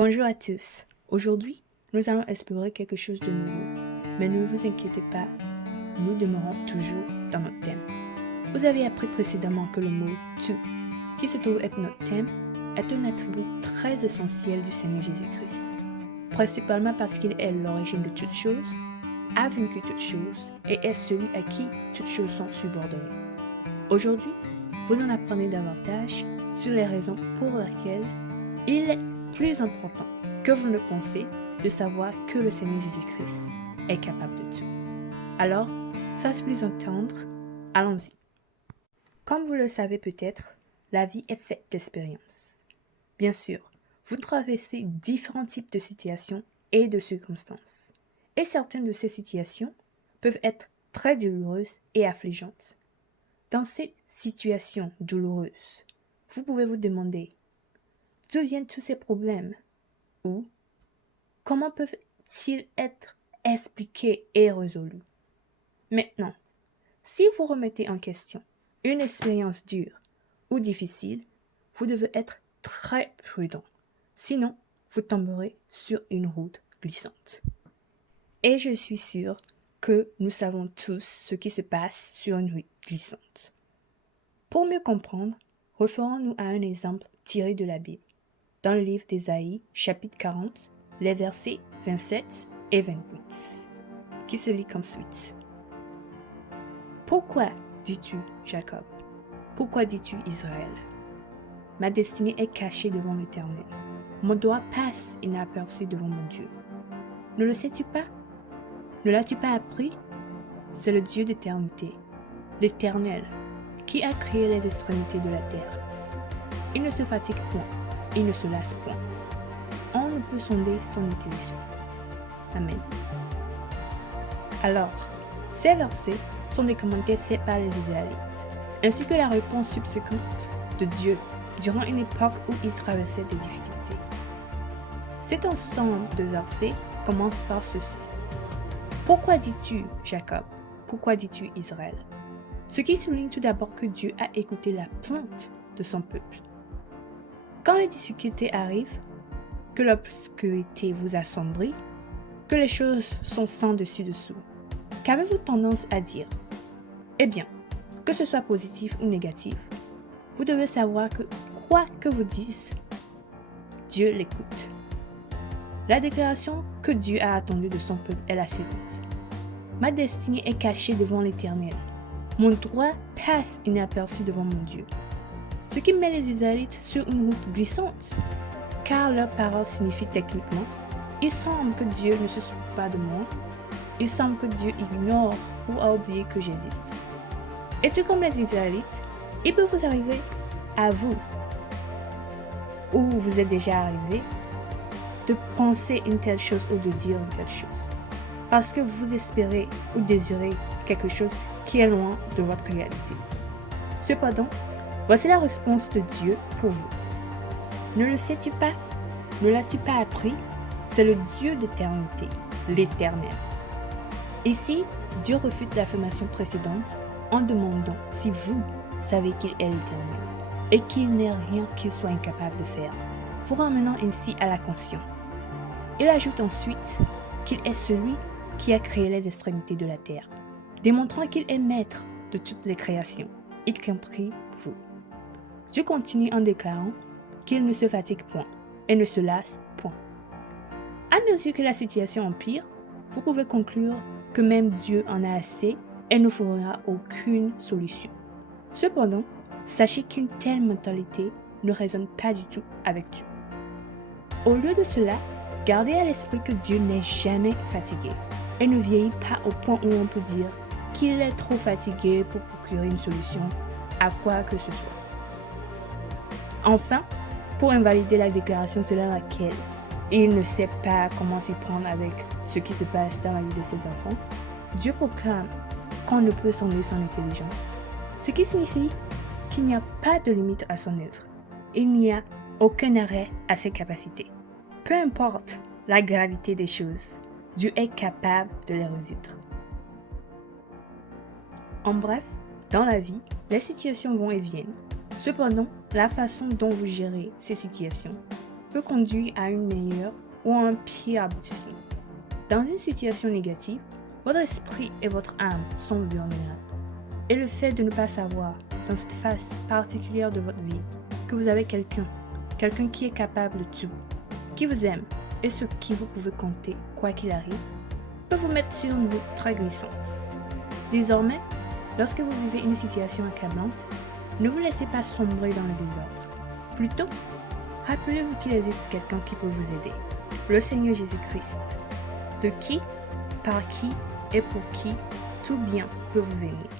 Bonjour à tous. Aujourd'hui, nous allons explorer quelque chose de nouveau. Mais ne vous inquiétez pas, nous demeurons toujours dans notre thème. Vous avez appris précédemment que le mot « tout », qui se trouve être notre thème, est un attribut très essentiel du Seigneur Jésus-Christ. Principalement parce qu'il est l'origine de toutes choses, a vaincu toutes choses et est celui à qui toutes choses sont subordonnées. Aujourd'hui, vous en apprenez davantage sur les raisons pour lesquelles il est plus important que vous ne pensez de savoir que le Seigneur Jésus-Christ est capable de tout. Alors, sans plus entendre, allons-y. Comme vous le savez peut-être, la vie est faite d'expériences. Bien sûr, vous traversez différents types de situations et de circonstances. Et certaines de ces situations peuvent être très douloureuses et affligeantes. Dans ces situations douloureuses, vous pouvez vous demander d'où viennent tous ces problèmes ou comment peuvent-ils être expliqués et résolus. Maintenant, si vous remettez en question une expérience dure ou difficile, vous devez être très prudent. Sinon, vous tomberez sur une route glissante. Et je suis sûre que nous savons tous ce qui se passe sur une route glissante. Pour mieux comprendre, référons-nous à un exemple tiré de la Bible, dans le livre d'Ésaïe, chapitre 40, les versets 27 et 28, qui se lit comme suit. Pourquoi dis-tu, Jacob? Pourquoi dis-tu, Israël? Ma destinée est cachée devant l'Éternel. Mon doigt passe inaperçu devant mon Dieu. Ne le sais-tu pas? Ne l'as-tu pas appris? C'est le Dieu d'éternité, l'Éternel, qui a créé les extrémités de la terre. Il ne se fatigue point, il ne se lasse point. On ne peut sonder son intelligence. Amen. Alors, ces versets sont des commentaires faits par les Israélites, ainsi que la réponse subséquente de Dieu durant une époque où ils traversaient des difficultés. Cet ensemble de versets commence par ceci. Pourquoi dis-tu, Jacob? Pourquoi dis-tu, Israël? Ce qui souligne tout d'abord que Dieu a écouté la plainte de son peuple. Quand les difficultés arrivent, que l'obscurité vous assombrit, que les choses sont sans dessus-dessous, qu'avez-vous tendance à dire? Eh bien, que ce soit positif ou négatif, vous devez savoir que quoi que vous dites, Dieu l'écoute. La déclaration que Dieu a attendue de son peuple est la suivante. Ma destinée est cachée devant l'Éternel. Mon droit passe inaperçu devant mon Dieu. Ce qui met les Israélites sur une route glissante, car leur parole signifie techniquement, il semble que Dieu ne se soucie pas de moi, il semble que Dieu ignore ou a oublié que j'existe. Et tout comme les Israélites, il peut vous arriver à vous, ou vous êtes déjà arrivé, de penser une telle chose ou de dire une telle chose, parce que vous espérez ou désirez quelque chose qui est loin de votre réalité. Cependant, voici la réponse de Dieu pour vous. Ne le sais-tu pas? Ne l'as-tu pas appris? C'est le Dieu d'éternité, l'Éternel. Ici, Dieu refute l'affirmation précédente en demandant si vous savez qu'il est l'Éternel et qu'il n'est rien qu'il soit incapable de faire, vous ramenant ainsi à la conscience. Il ajoute ensuite qu'il est celui qui a créé les extrémités de la terre, démontrant qu'il est maître de toutes les créations, y compris vous. Dieu continue en déclarant qu'il ne se fatigue point et ne se lasse point. À mesure que la situation empire, vous pouvez conclure que même Dieu en a assez et ne fera aucune solution. Cependant, sachez qu'une telle mentalité ne résonne pas du tout avec Dieu. Au lieu de cela, gardez à l'esprit que Dieu n'est jamais fatigué et ne vieillit pas au point où on peut dire qu'il est trop fatigué pour procurer une solution à quoi que ce soit. Enfin, pour invalider la déclaration selon laquelle il ne sait pas comment s'y prendre avec ce qui se passe dans la vie de ses enfants, Dieu proclame qu'on ne peut sonder son intelligence, ce qui signifie qu'il n'y a pas de limite à son œuvre. Il n'y a aucun arrêt à ses capacités. Peu importe la gravité des choses, Dieu est capable de les résoudre. En bref, dans la vie, les situations vont et viennent. Cependant, la façon dont vous gérez ces situations peut conduire à une meilleure ou à un pire aboutissement. Dans une situation négative, votre esprit et votre âme sont vulnérables. Et le fait de ne pas savoir, dans cette phase particulière de votre vie, que vous avez quelqu'un qui est capable de tout, qui vous aime et sur qui vous pouvez compter quoi qu'il arrive, peut vous mettre sur une route très glissante. Désormais, lorsque vous vivez une situation accablante, ne vous laissez pas sombrer dans le désordre. Plutôt, rappelez-vous qu'il existe quelqu'un qui peut vous aider, le Seigneur Jésus-Christ, de qui, par qui et pour qui tout bien peut vous venir.